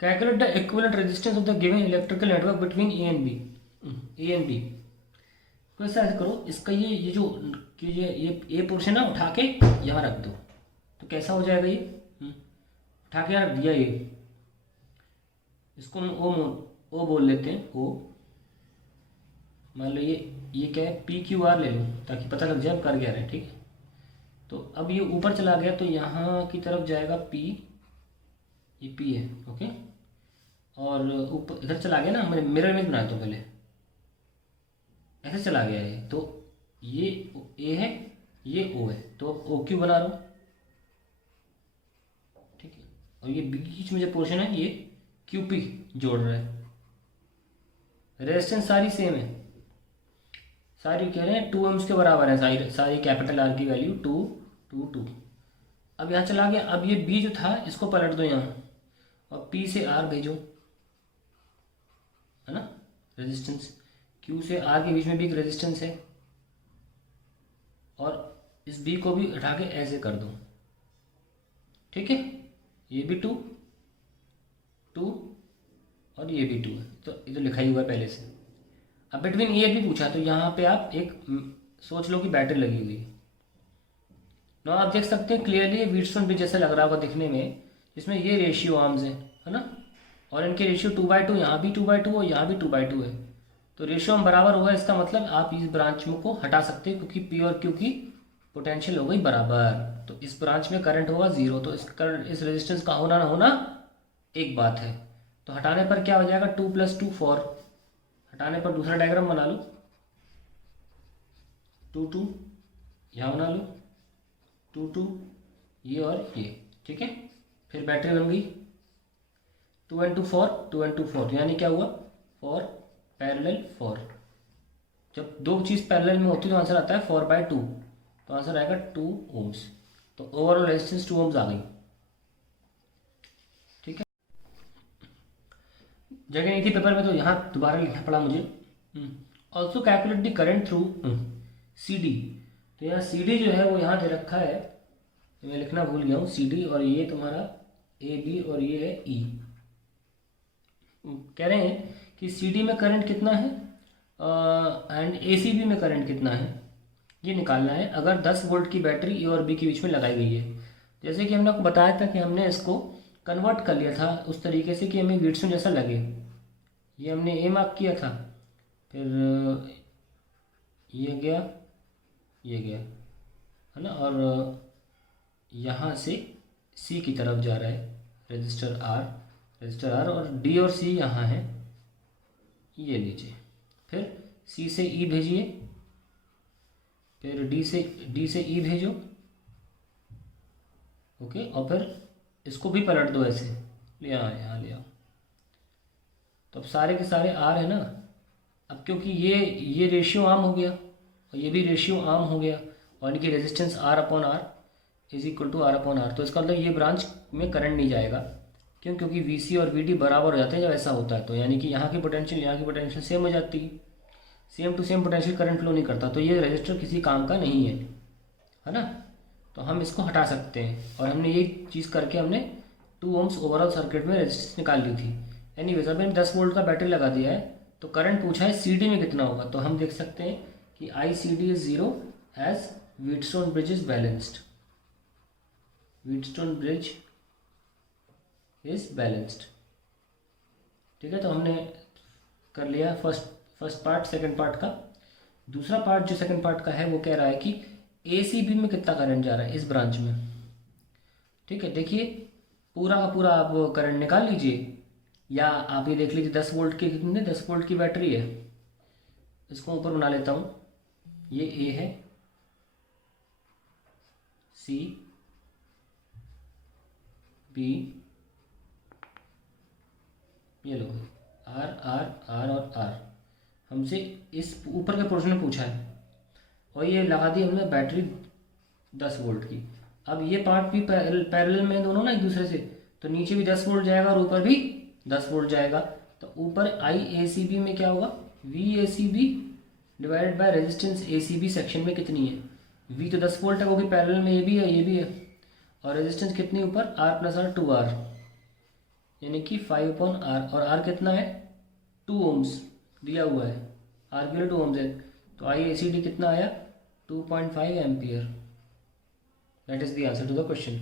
Calculate the equivalent resistance of the given electrical network between A and B. तो ऐसा करो, इसका ये जो कि ये पोर्शन है उठा के यहाँ रख दो, तो कैसा हो जाएगा ये। उठा के यहाँ रख दिया, ये इसको हम ओ बोल लेते हैं, ओ। मान लो ये क्या है, पी क्यू आर ले लो ताकि पता लग जाए हम कर क्या रहे हैं, ठीक है। तो अब ये ऊपर चला गया तो यहाँ की तरफ जाएगा पी, ये पी है, ओके। और ऊपर इधर चला गया ना, मैंने मिरर इमेज बनाया तो पहले ऐसे चला गया है, तो ये ए है, ये ओ है, तो अब ओ क्यू बना रहा हूँ, ठीक है। और ये बीच में जो पोर्शन है ये क्यू पी जोड़ रहा है। रेजिस्टेंस सारी सेम है, सारी कह रहे हैं 2 ohms के बराबर है, सारी सारी कैपिटल आर की वैल्यू 2 अब यहाँ चला गया, अब ये बी जो था इसको पलट दो यहाँ और पी से आर भेजो, है ना। रेजिस्टेंस क्यू से आर के बीच में भी एक रेजिस्टेंस है, और इस बी को भी उठा के ऐसे कर दो, ठीक है। ये भी 2 और ये भी 2 है, तो ये तो लिखा ही हुआ है पहले से। अब बिटवीन ए भी पूछा, तो यहाँ पे आप एक सोच लो कि बैटरी लगी हुई है ना। आप देख सकते हैं क्लियरली, व्हीटस्टोन ब्रिज जैसा लग रहा होगा दिखने में, जिसमें ये रेशियो आर्म्स है ना। और इनके रेशियो 2/2, यहाँ भी 2/2 और यहाँ भी 2/2 है, तो रेशियो हम बराबर होगा। इसका मतलब आप इस ब्रांच में को हटा सकते हैं, क्योंकि पी और क्यू की पोटेंशियल हो गई बराबर, तो इस ब्रांच में करंट होगा 0। तो इस रेजिस्टेंस का होना ना होना एक बात है। तो हटाने पर क्या हो जाएगा, 2 + 2 4। हटाने पर दूसरा डायग्राम बना लो, 2 यहाँ बना लो, 2 ये और ये, ठीक है। फिर बैटरी बन गई 2 × 2 4, यानी क्या हुआ 4 पैरेलल 4। जब दो चीज़ पैरेलल में होती है तो आंसर आता है 4/2, तो आंसर आएगा 2 ohms। तो ओवरऑल रेजिस्टेंस 2 ohms आ गई, ठीक है। जगह नहीं थी पेपर में तो यहाँ दोबारा लिखना पड़ा मुझे। Also calculate the current through C D. तो यहाँ सी डी जो है वो यहाँ दे रखा है, मैं लिखना भूल गया हूँ, सी डी, और ये तुम्हारा ए बी और ये है ई। कह रहे हैं कि सी डी में करंट कितना है एंड ए सी बी में करंट कितना है, ये निकालना है अगर 10 वोल्ट की बैटरी ए और बी के बीच में लगाई गई है। जैसे कि हमने आपको बताया था कि हमने इसको कन्वर्ट कर लिया था उस तरीके से कि हमें व्हीटस्टोन जैसा लगे, ये हमने ए मार्क किया था, फिर ये गया, ये गया, है ना। और यहाँ से सी की तरफ जा रहा है रजिस्टर आर, और डी और सी यहाँ है, ये लीजिए। फिर सी से ई भेजिए, फिर डी से ई भेजो, ओके। और फिर इसको भी पलट दो ऐसे, ले आओ यहाँ ले आओ। तो अब सारे के सारे आर है ना। अब क्योंकि ये रेशियो आम हो गया और ये भी रेशियो आम हो गया, और इनकी resistance R/R is equal to R/R, तो इसका मतलब ये ब्रांच में करंट नहीं जाएगा। क्यों? क्योंकि VC और VD बराबर हो जाते हैं जब ऐसा होता है, तो यानी कि यहाँ की पोटेंशियल यहाँ की पोटेंशियल सेम हो जाती है, same to same potential current flow नहीं करता, तो ये रजिस्टर किसी काम का नहीं है ना। तो हम इसको हटा सकते हैं, और हमने ये चीज़ करके हमने 2 ohms ओवरऑल सर्किट में रेजिस्टेंस निकाल ली थी। एनीवेज अब मैंने 10 वोल्ट का बैटरी लगा दिया है, तो करंट पूछा है CD में कितना होगा, तो हम देख सकते हैं कि ICD is 0 as Wheatstone bridge is balanced, Wheatstone bridge is balanced, ठीक है। तो हमने कर लिया फर्स्ट पार्ट। सेकंड पार्ट का दूसरा पार्ट जो सेकंड पार्ट का है वो कह रहा है कि ACB में कितना करंट जा रहा है इस ब्रांच में, ठीक है। देखिए पूरा का पूरा आप करंट निकाल लीजिए, या आप ये देख लीजिए 10 वोल्ट की, कितने 10 वोल्ट की बैटरी है। इसको ऊपर बना लेता हूँ, ये A है, C B, ये लो R और R। हमसे इस ऊपर के पोर्शन में पूछा है, और ये लगा दी हमने बैटरी 10 वोल्ट की। अब ये पार्ट भी पैरेलल में दोनों ना एक दूसरे से, तो नीचे भी 10 वोल्ट जाएगा और ऊपर भी 10 वोल्ट जाएगा। तो ऊपर IACB में क्या होगा, VACB divided by resistance ACB section में कितनी है। V तो 10 वोल्ट है, वो भी पैरेलल में ये भी है, और रेजिस्टेंस कितनी ऊपर R + R 2R, यानी कि 5/R, और R कितना है 2 ओम्स दिया हुआ है, R की वैल्यू 2 ओम्स है, तो IACD कितना आया 2.5 ampere. That is the answer to the question.